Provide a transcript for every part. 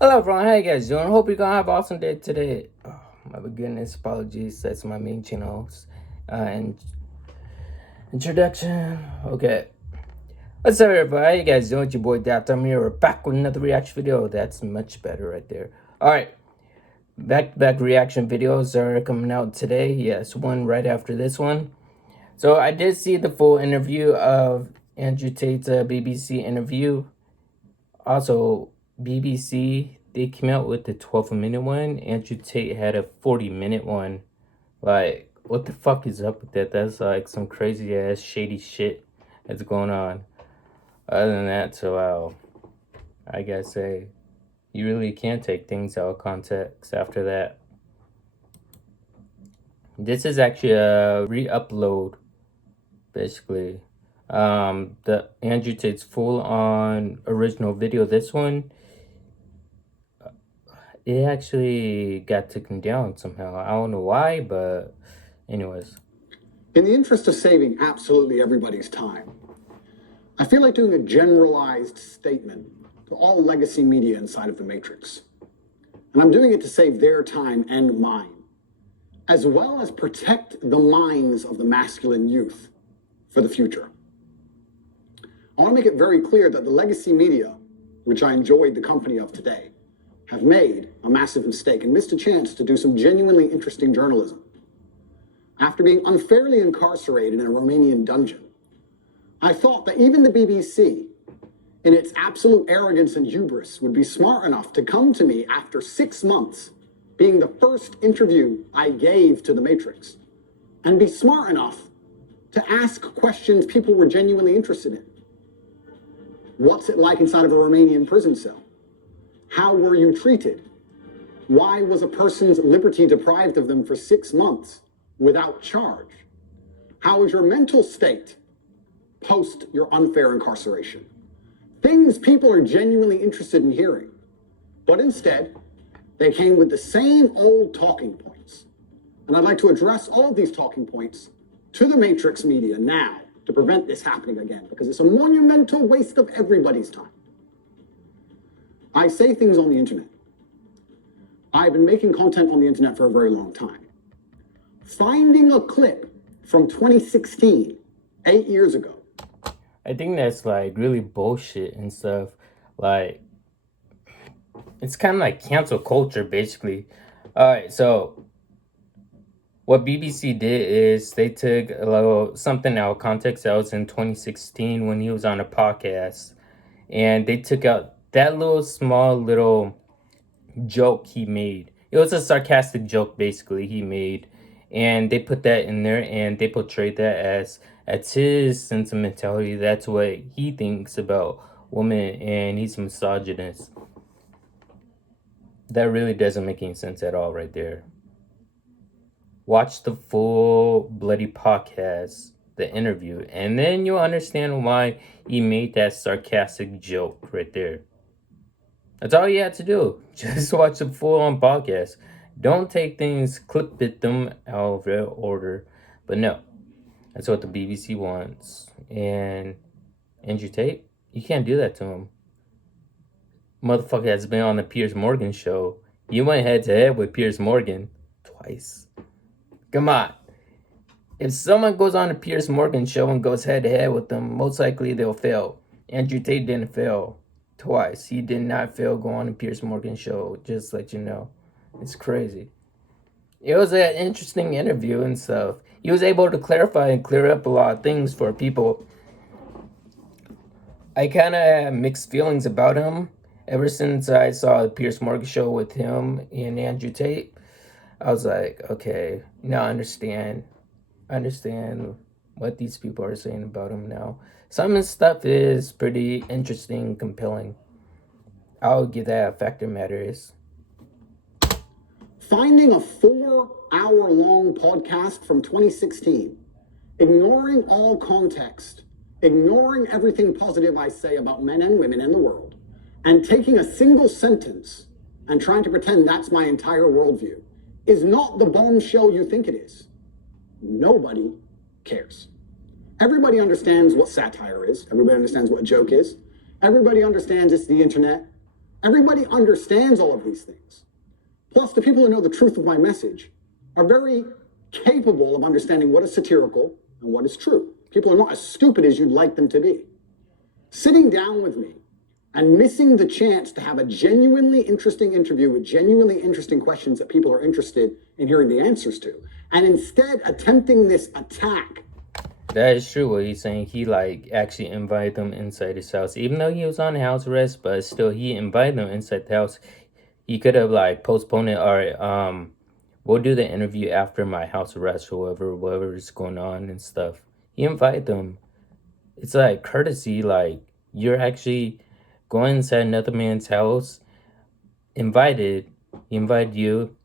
Hello everyone, how you guys doing? Hope you're gonna have an awesome day today. Oh, my beginners, apologies, that's my main channel. And introduction. Okay. What's up everybody? How you guys doing? It's your boy Tate. I'm here. We're back with another reaction video. That's much better right there. Alright. Back reaction videos are coming out today. Yes, one right after this one. So I did see the full interview of Andrew Tate's BBC interview. Also, BBC, they came out with the 12-minute one. Andrew Tate had a 40-minute one. Like, what the fuck is up with that? That's like some crazy ass shady shit that's going on. Other than that, I gotta say, you really can't take things out of context after that. This is actually a re-upload, basically. The Andrew Tate's full on original video. This one, it actually got taken down somehow. I don't know why, but anyways. In the interest of saving absolutely everybody's time, I feel like doing a generalized statement to all legacy media inside of the Matrix. And I'm doing it to save their time and mine, as well as protect the minds of the masculine youth for the future. I want to make it very clear that the legacy media, which I enjoyed the company of today, have made a massive mistake and missed a chance to do some genuinely interesting journalism. After being unfairly incarcerated in a Romanian dungeon, I thought that even the BBC, in its absolute arrogance and hubris, would be smart enough to come to me after 6 months, being the first interview I gave to the Matrix, and be smart enough to ask questions people were genuinely interested in. What's it like inside of a Romanian prison cell? How were you treated? Why was a person's liberty deprived of them for 6 months without charge? How is your mental state post your unfair incarceration? Things people are genuinely interested in hearing. But instead, they came with the same old talking points. And I'd like to address all of these talking points to the Matrix media now to prevent this happening again, because it's a monumental waste of everybody's time. I say things on the internet. I've been making content on the internet for a very long time. Finding a clip from 2016, 8 years ago. I think that's like really bullshit and stuff. Like, it's kind of like cancel culture, basically. Alright, so what BBC did is they took a little something out of context that was in 2016 when he was on a podcast, and they took out that little small little joke he made. It was a sarcastic joke basically he made, and they put that in there and they portrayed that as his sentimentality. That's what he thinks about women, and he's a misogynist. That really doesn't make any sense at all right there. Watch the full bloody podcast, the interview, and then you'll understand why he made that sarcastic joke right there. That's all you have to do. Just watch the full-on podcast. Don't take things, clip bit them out of their order. But no, that's what the BBC wants. And Andrew Tate, you can't do that to him. Motherfucker has been on the Piers Morgan show. You went head-to-head with Piers Morgan twice. Come on. If someone goes on the Piers Morgan show and goes head-to-head with them, most likely they'll fail. Andrew Tate didn't fail twice. He did not fail going on the Piers Morgan show, just to let you know. It's crazy. It was an interesting interview and stuff. He was able to clarify and clear up a lot of things for people. I kind of had mixed feelings about him ever since I saw the Piers Morgan show with him and Andrew Tate. I was like, okay, now I understand what these people are saying about him now. Some of his stuff is pretty interesting, compelling. I'll give that a factor matters. Finding a 4-hour-long podcast from 2016, ignoring all context, ignoring everything positive I say about men and women in the world, and taking a single sentence and trying to pretend that's my entire worldview is not the bombshell you think it is. Nobody cares. Everybody understands what satire is. Everybody understands what a joke is. Everybody understands it's the internet. Everybody understands all of these things. Plus, the people who know the truth of my message are very capable of understanding what is satirical and what is true. People are not as stupid as you'd like them to be. Sitting down with me and missing the chance to have a genuinely interesting interview with genuinely interesting questions that people are interested in hearing the answers to, and instead attempting this attack. That is true what he's saying. He actually invited them inside his house. Even though he was on house arrest, but still he invited them inside the house. He could have postponed it. All right, we'll do the interview after my house arrest or whatever is going on and stuff. He invited them. It's courtesy, you're actually going inside another man's house, he invited you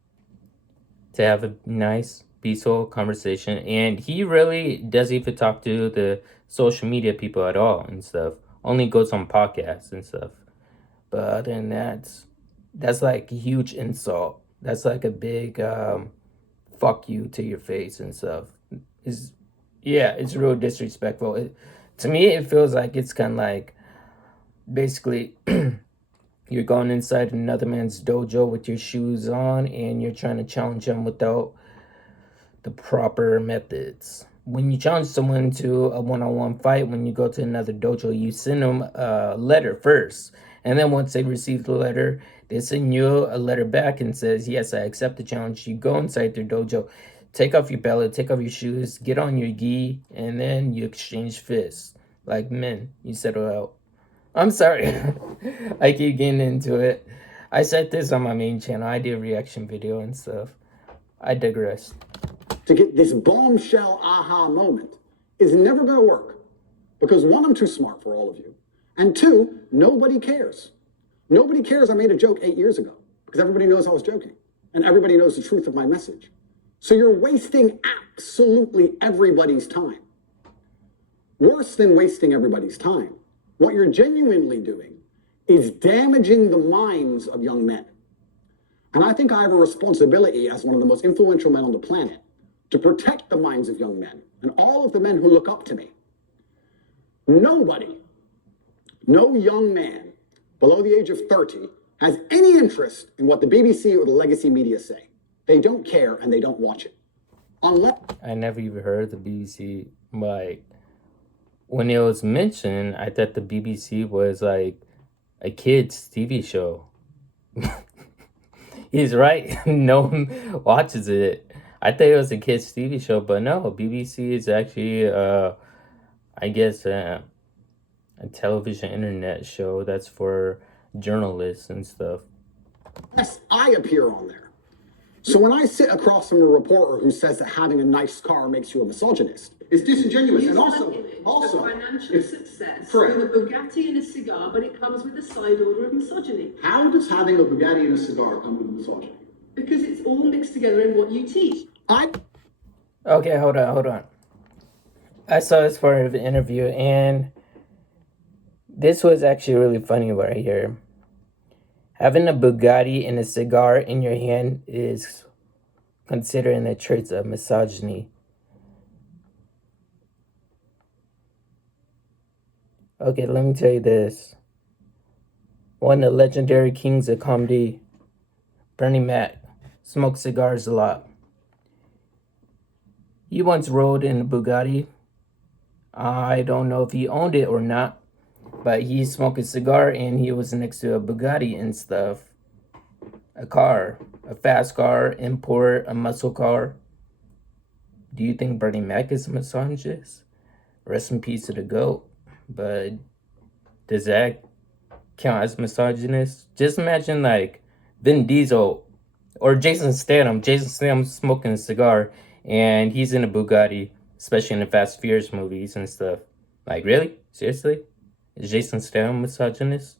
to have a nice, peaceful conversation, and he really doesn't even talk to the social media people at all and stuff. Only goes on podcasts and stuff. But other than that, that's a huge insult. That's a big fuck you to your face and stuff. It's real disrespectful. To me, it feels like it's kind of basically you're going inside another man's dojo with your shoes on and you're trying to challenge him without the proper methods. When you challenge someone to a one-on-one fight, when you go to another dojo, you send them a letter first. And then once they receive the letter, they send you a letter back and says, yes, I accept the challenge. You go inside their dojo, take off your belt, take off your shoes, get on your gi, and then you exchange fists. Like men, you settle out. I'm sorry. I keep getting into it. I said this on my main channel. I did a reaction video and stuff. I digress. To get this bombshell aha moment is never going to work. Because one, I'm too smart for all of you. And two, nobody cares. Nobody cares I made a joke 8 years ago. Because everybody knows I was joking. And everybody knows the truth of my message. So you're wasting absolutely everybody's time. Worse than wasting everybody's time, what you're genuinely doing is damaging the minds of young men. And I think I have a responsibility as one of the most influential men on the planet to protect the minds of young men and all of the men who look up to me. Nobody, no young man below the age of 30 has any interest in what the BBC or the legacy media say. They don't care and they don't watch it. Unless I never even heard the BBC. When it was mentioned, I thought the BBC was a kid's TV show. He's right. No one watches it. I thought it was a kid's TV show, but no, BBC is actually, I guess, a television internet show that's for journalists and stuff. yes, I appear on there. So when I sit across from a reporter who says that having a nice car makes you a misogynist, it's disingenuous. You And have an image also, of financial it's success correct. with a Bugatti and a cigar, but it comes with a side order of misogyny. How does having a Bugatti and a cigar come with misogyny? Because it's all mixed together in what you teach. Okay, hold on. I saw this part of the interview, and this was actually really funny right here. Having a Bugatti and a cigar in your hand is considered the traits of misogyny. Okay, let me tell you this. One of the legendary kings of comedy, Bernie Mac, smoked cigars a lot. He once rode in a Bugatti. I don't know if he owned it or not, but he smoked a cigar and he was next to a Bugatti and stuff. A car, a fast car, import, a muscle car. Do you think Bernie Mac is a misogynist? Rest in peace to the GOAT. But does that count as misogynist? Just imagine Vin Diesel or Jason Statham. Jason Statham smoking a cigar and he's in a Bugatti, especially in the Fast and Furious movies and stuff. Really? Seriously? Is Jason Statham misogynist?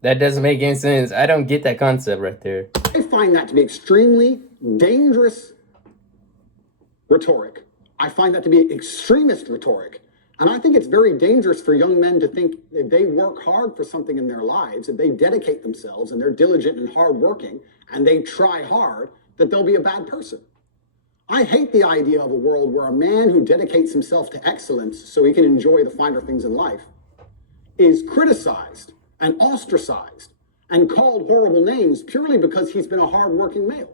That doesn't make any sense. I don't get that concept right there. I find that to be extremely dangerous rhetoric. I find that to be extremist rhetoric. And I think it's very dangerous for young men to think if they work hard for something in their lives, if they dedicate themselves and they're diligent and hardworking and they try hard, that they'll be a bad person. I hate the idea of a world where a man who dedicates himself to excellence so he can enjoy the finer things in life is criticized and ostracized and called horrible names purely because he's been a hardworking male.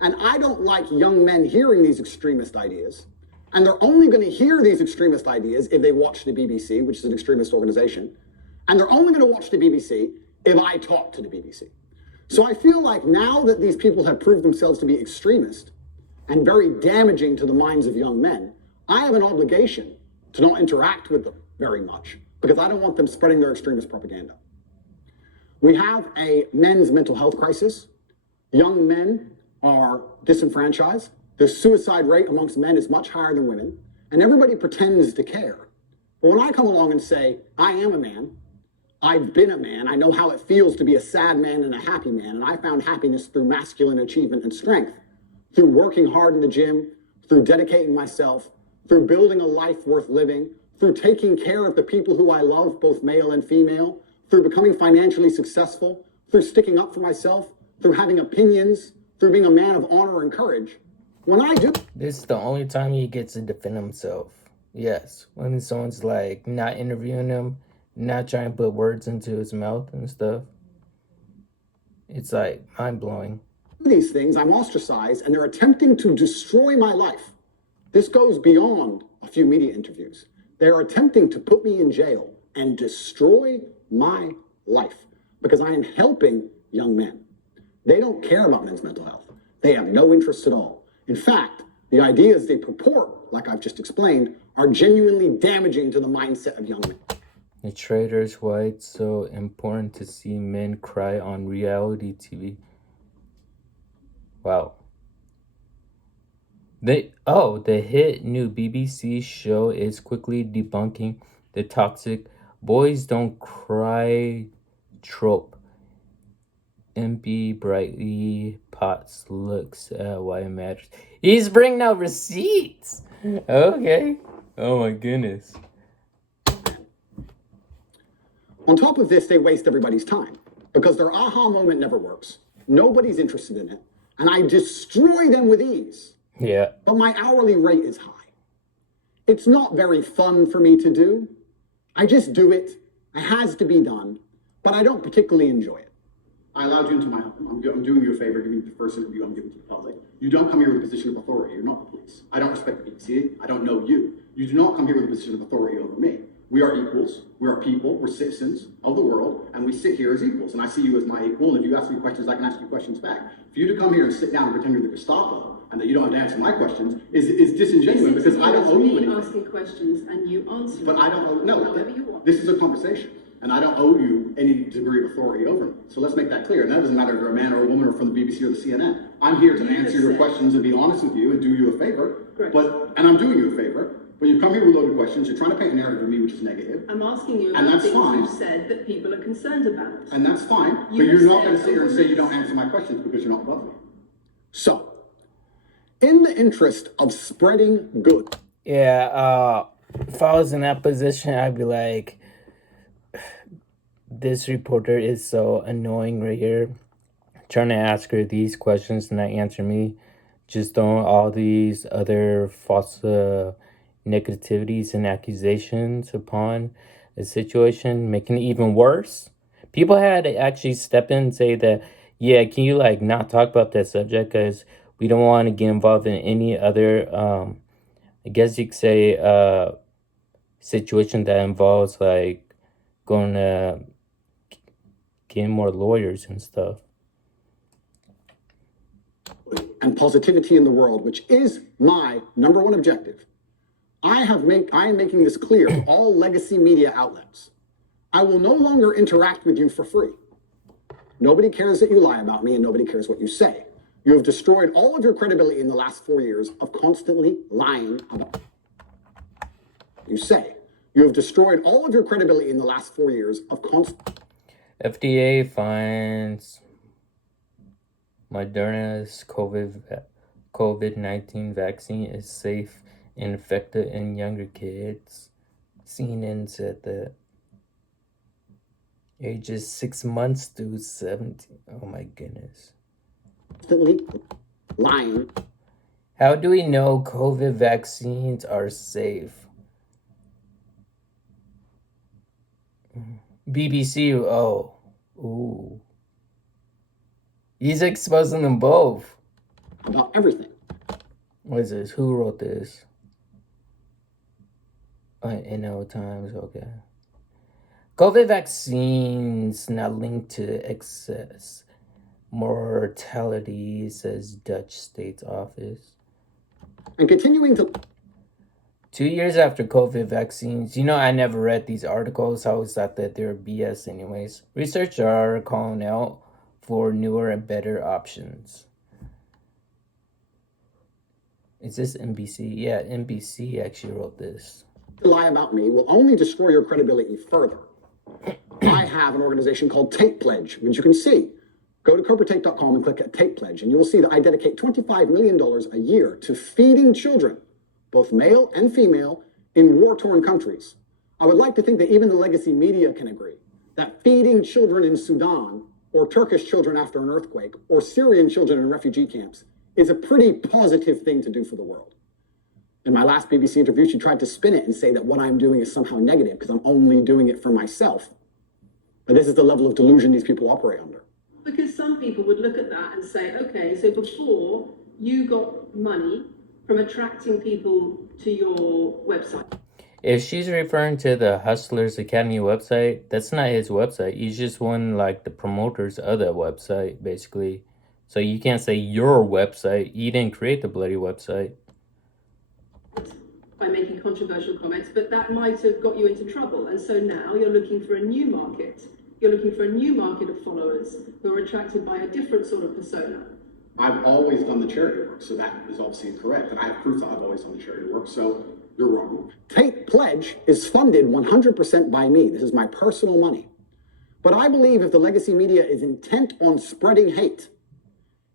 And I don't like young men hearing these extremist ideas. And they're only going to hear these extremist ideas if they watch the BBC, which is an extremist organization. And they're only going to watch the BBC if I talk to the BBC. So I feel like now that these people have proved themselves to be extremist and very damaging to the minds of young men, I have an obligation to not interact with them very much because I don't want them spreading their extremist propaganda. We have a men's mental health crisis. Young men are disenfranchised. The suicide rate amongst men is much higher than women, and everybody pretends to care. But when I come along and say, I am a man, I've been a man, I know how it feels to be a sad man and a happy man, and I found happiness through masculine achievement and strength, through working hard in the gym, through dedicating myself, through building a life worth living, through taking care of the people who I love, both male and female, through becoming financially successful, through sticking up for myself, through having opinions, through being a man of honor and courage. When I do... This is the only time he gets to defend himself. Yes, when someone's like not interviewing him, not trying to put words into his mouth and stuff. It's like mind-blowing. These things, I'm ostracized, and they're attempting to destroy my life. This goes beyond a few media interviews. They're attempting to put me in jail and destroy my life because I am helping young men. They don't care about men's mental health. They have no interest at all. In fact, the ideas they purport, like I've just explained, are genuinely damaging to the mindset of young men. The traitors, why it's so important to see men cry on reality TV. Wow. The hit new BBC show is quickly debunking the toxic boys don't cry trope. MP Brightly Potts looks at why it matters. He's bringing out receipts. Okay. Oh my goodness. On top of this, they waste everybody's time because their aha moment never works. Nobody's interested in it. And I destroy them with ease. Yeah. But my hourly rate is high. It's not very fun for me to do. I just do it. It has to be done. But I don't particularly enjoy it. I allowed you into my home. I'm doing you a favor, giving you the first interview I'm giving to the public. You don't come here with a position of authority. You're not the police. I don't respect the BBC. I don't know you. You do not come here with a position of authority over me. We are equals. We are people. We're citizens of the world, and we sit here as equals. And I see you as my equal. And if you ask me questions, I can ask you questions back. For you to come here and sit down and pretend you're the Gestapo and that you don't have to answer my questions is disingenuous because I don't owe you anything. Asking questions and you answer. But I don't owe. No, however you want. this is a conversation. And I don't owe you any degree of authority over me. So let's make that clear. And that doesn't matter if you're a man or a woman or from the BBC or the CNN. I'm here to answer your questions and be honest with you and do you a favor. Correct. And I'm doing you a favor. But you come here with loaded questions. You're trying to paint a narrative of me which is negative. I'm asking you And about that's things fine. you've said that people are concerned about. And that's fine. You But you're have not going to said sit here and over say you this. don't answer my questions because you're not above me. So, in the interest of spreading good. Yeah, if I was in that position, I'd be like, this reporter is so annoying right here. Trying to ask her these questions and not answer me. Just throwing all these other false negativities and accusations upon the situation, making it even worse. People had to actually step in and say that, yeah, can you like not talk about that subject because we don't want to get involved in any other, I guess you could say, situation that involves like going to getting more lawyers and stuff. And positivity in the world, which is my number one objective. I am making this clear to all legacy media outlets. I will no longer interact with you for free. Nobody cares that you lie about me and nobody cares what you say. You have destroyed all of your credibility in the last 4 years of constantly lying about you say. You have destroyed all of your credibility in the last 4 years of constant. FDA finds Moderna's COVID-19 vaccine is safe and effective in younger kids. CNN said that ages 6 months to 17. Oh my goodness. Constantly lying. How do we know COVID vaccines are safe? BBC, oh. Ooh. He's exposing them both. About everything. What is this? Who wrote this? NO Times, okay. COVID vaccines not linked to excess mortality, says Dutch State's office. And continuing to... 2 years after COVID vaccines, I never read these articles. I always thought that they were BS anyways. Researchers are calling out for newer and better options. Is this NBC? Yeah, NBC actually wrote this. Lie about me will only destroy your credibility further. I have an organization called Tate Pledge, which you can see. Go to CobraTate.com and click at Tate Pledge, and you will see that I dedicate $25 million a year to feeding children, both male and female, in war-torn countries. I would like to think that even the legacy media can agree that feeding children in Sudan, or Turkish children after an earthquake, or Syrian children in refugee camps is a pretty positive thing to do for the world. In my last BBC interview, she tried to spin it and say that what I'm doing is somehow negative because I'm only doing it for myself. But this is the level of delusion these people operate under. Because some people would look at that and say, okay, so before you got money from attracting people to your website. If she's referring to the Hustlers Academy website, that's not his website. He's just one like the promoters of that website, basically. So you can't say your website. You didn't create the bloody website. By making controversial comments, but that might have got you into trouble. And so now you're looking for a new market. You're looking for a new market of followers who are attracted by a different sort of persona. I've always done the charity work, so that is obviously incorrect. And I have proof that I've always done the charity work, so you're wrong. Tate Pledge is funded 100% by me. This is my personal money. But I believe if the legacy media is intent on spreading hate,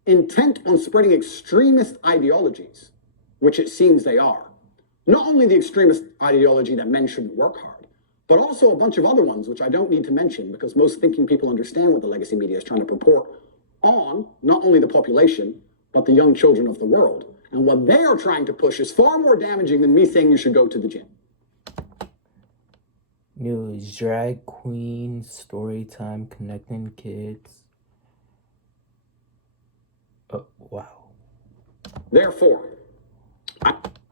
intent on spreading extremist ideologies, which it seems they are, not only the extremist ideology that men shouldn't work hard, but also a bunch of other ones, which I don't need to mention because most thinking people understand what the legacy media is trying to purport on not only the population, but the young children of the world. And what they are trying to push is far more damaging than me saying you should go to the gym. News, drag queen, story time, connecting kids. Oh, wow. Therefore,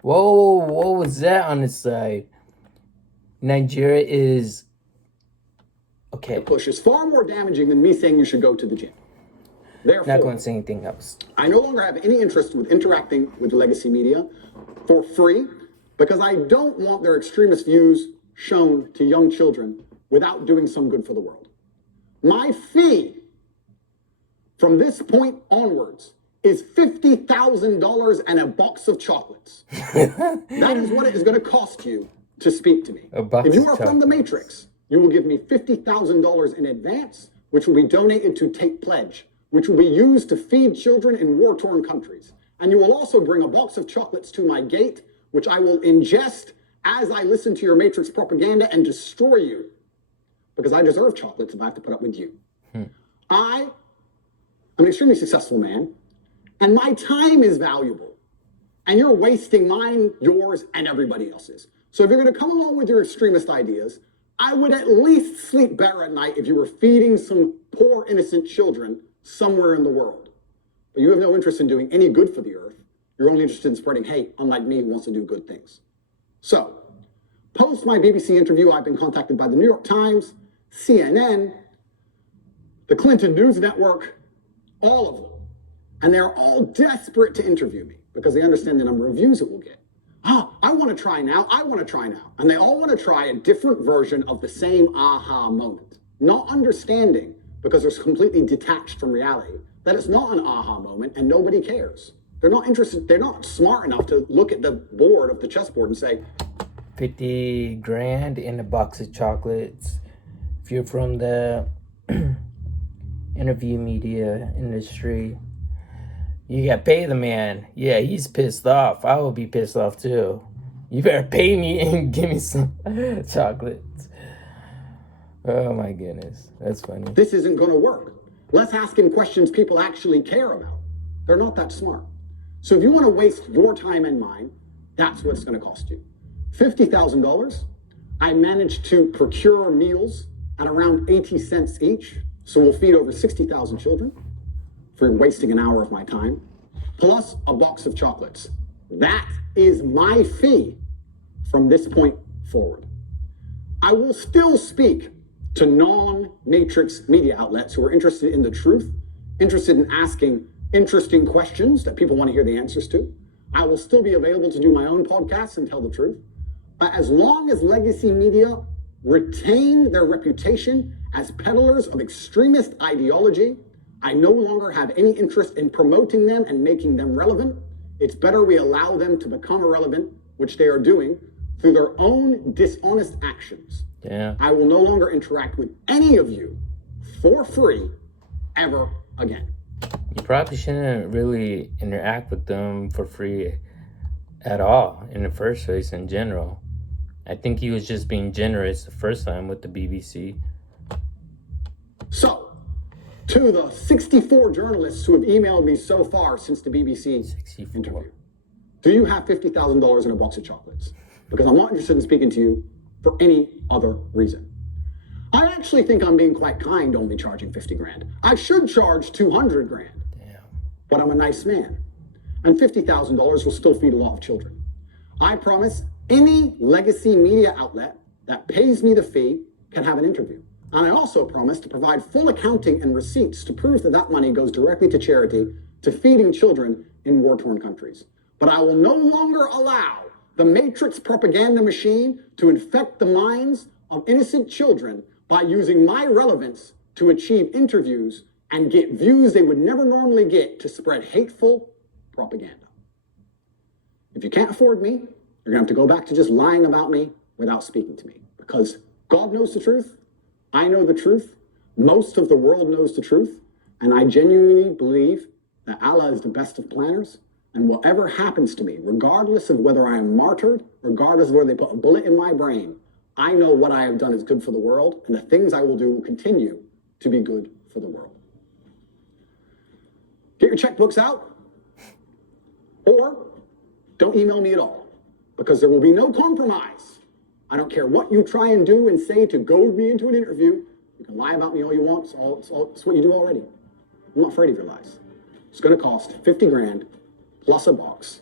Whoa, what was that on the side? Nigeria is... Okay. the push is far more damaging than me saying you should go to the gym. Therefore, Not going to say anything else. I no longer have any interest with interacting with the legacy media for free because I don't want their extremist views shown to young children without doing some good for the world. My fee from this point onwards is $50,000 and a box of chocolates. That is what it is going to cost you to speak to me. If you are from the Matrix, you will give me $50,000 in advance, which will be donated to Tate Pledge, which will be used to feed children in war-torn countries. And you will also bring a box of chocolates to my gate, which I will ingest as I listen to your Matrix propaganda and destroy you. Because I deserve chocolates if I have to put up with you. I am an extremely successful man, and my time is valuable. And you're wasting mine, yours, and everybody else's. So if you're going to come along with your extremist ideas, I would at least sleep better at night if you were feeding some poor, innocent children somewhere in the world. But you have no interest in doing any good for the earth. You're only interested in spreading hate, unlike me, who wants to do good things. So, post my BBC interview, I've been contacted by the New York Times, CNN, the Clinton News Network, all of them. And they're all desperate to interview me because they understand the number of views it will get. I want to try now. I want to try now. And they all want to try a different version of the same aha moment. Not understanding, because they're completely detached from reality, that it's not an aha moment and nobody cares. They're not interested. They're not smart enough to look at the board of the chessboard and say, 50 grand in a box of chocolates. If you're from the interview media industry, you gotta pay the man. Yeah, he's pissed off. I will be pissed off too. You better pay me and give me some chocolates. Oh my goodness, that's funny. this isn't going to work. Let's ask him questions people actually care about. They're not that smart. So if you want to waste your time and mine, that's what it's going to cost you. $50,000. I managed to procure meals at around 80 cents each. So we'll feed over 60,000 children for wasting an hour of my time, plus a box of chocolates. That is my fee from this point forward. I will still speak to non-Matrix media outlets who are interested in the truth, interested in asking interesting questions that people want to hear the answers to. I will still be available to do my own podcasts and tell the truth. As long as legacy media retain their reputation as peddlers of extremist ideology, I no longer have any interest in promoting them and making them relevant. It's better we allow them to become irrelevant, which they are doing, through their own dishonest actions. Yeah. I will no longer interact with any of you for free ever again. You probably shouldn't really interact with them for free at all in the first place in general. I think he was just being generous the first time with the BBC. So, to the 64 journalists who have emailed me so far since the BBC 64. interview, do you have $50,000 in a box of chocolates? Because I'm not interested in speaking to you for any other reason. I actually think I'm being quite kind only charging 50 grand. I should charge 200 grand. Damn. But I'm a nice man. And $50,000 will still feed a lot of children. I promise any legacy media outlet that pays me the fee can have an interview. And I also promise to provide full accounting and receipts to prove that that money goes directly to charity, to feeding children in war-torn countries. But I will no longer allow the Matrix propaganda machine to infect the minds of innocent children by using my relevance to achieve interviews and get views they would never normally get to spread hateful propaganda. If you can't afford me, you're gonna have to go back to just lying about me without speaking to me. Because God knows the truth, I know the truth, most of the world knows the truth, and I genuinely believe that Allah is the best of planners, and whatever happens to me, regardless of whether I am martyred, regardless of whether they put a bullet in my brain, I know what I have done is good for the world, and the things I will do will continue to be good for the world. Get your checkbooks out, or don't email me at all, because there will be no compromise. I don't care what you try and do and say to goad me into an interview. You can lie about me all you want. It's what you do already. I'm not afraid of your lies. It's going to cost 50 grand plus a box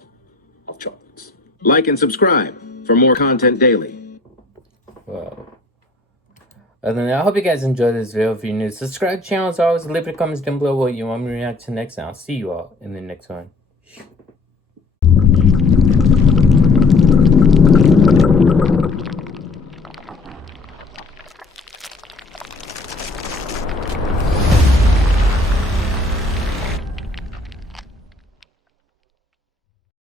of chocolates. Like and subscribe for more content daily. Well, other than that, I hope you guys enjoyed this video. If you're new, subscribe to the channel as always. Leave your comments down below what you want me to react to next, and I'll see you all in the next one.